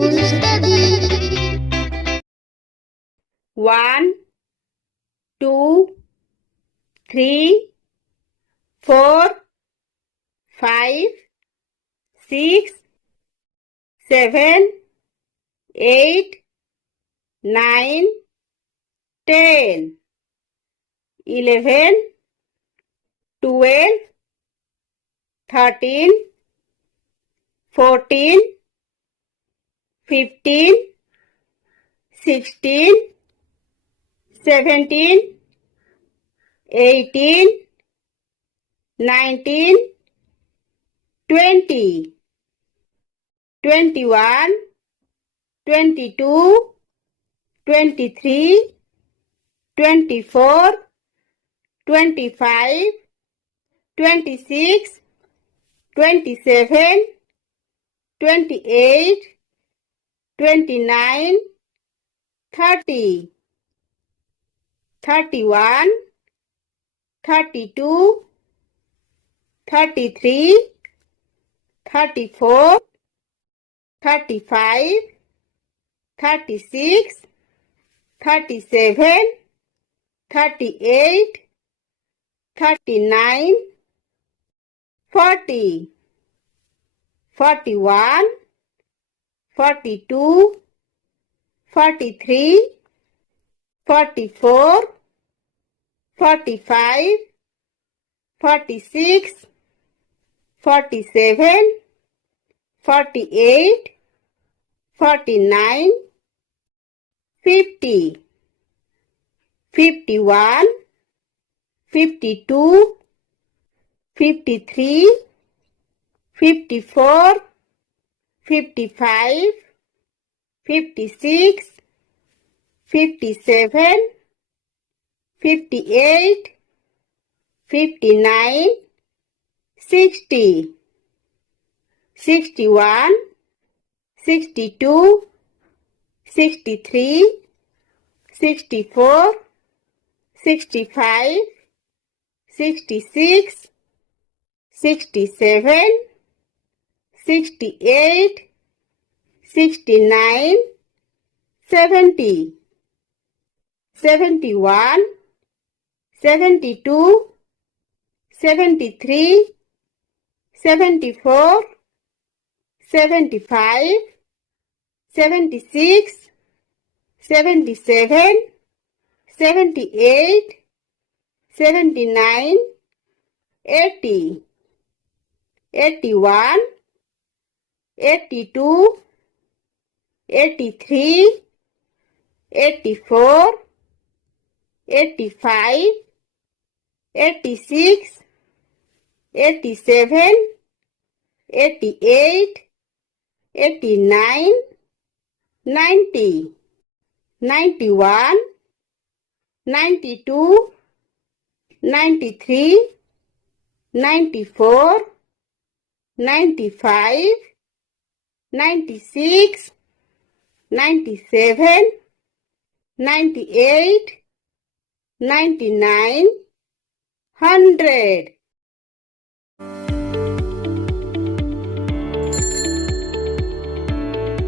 to study. 1, 2, 3, 4, 5, 6, 7, 8, 9, 10, 11, 12, 13, 14, 15, 16, 17, 18, 19, 20, 21, 22, 23, 24, 25, 26, 27, 28, 29, 30, 31, 32, 33, 34, 35, 36, 37, 38, 39, 40, 41, 42, 43, 44, 45, 46, 47, 48, 49, 50, 51, 52, 53, 54, 55, 56, 57, 58, 59, 60, 61, 62, 63, 64, 65, 66, 67, 68, 69, 70, 71, 72, 73, 74, 75, 76, 77, 78, 79, 80, 81, 82, 83, 84, 85, 86, 87, 88, 89, 90, 91, 92, 93, 94, 95, 96, 97, 98, 99, 100.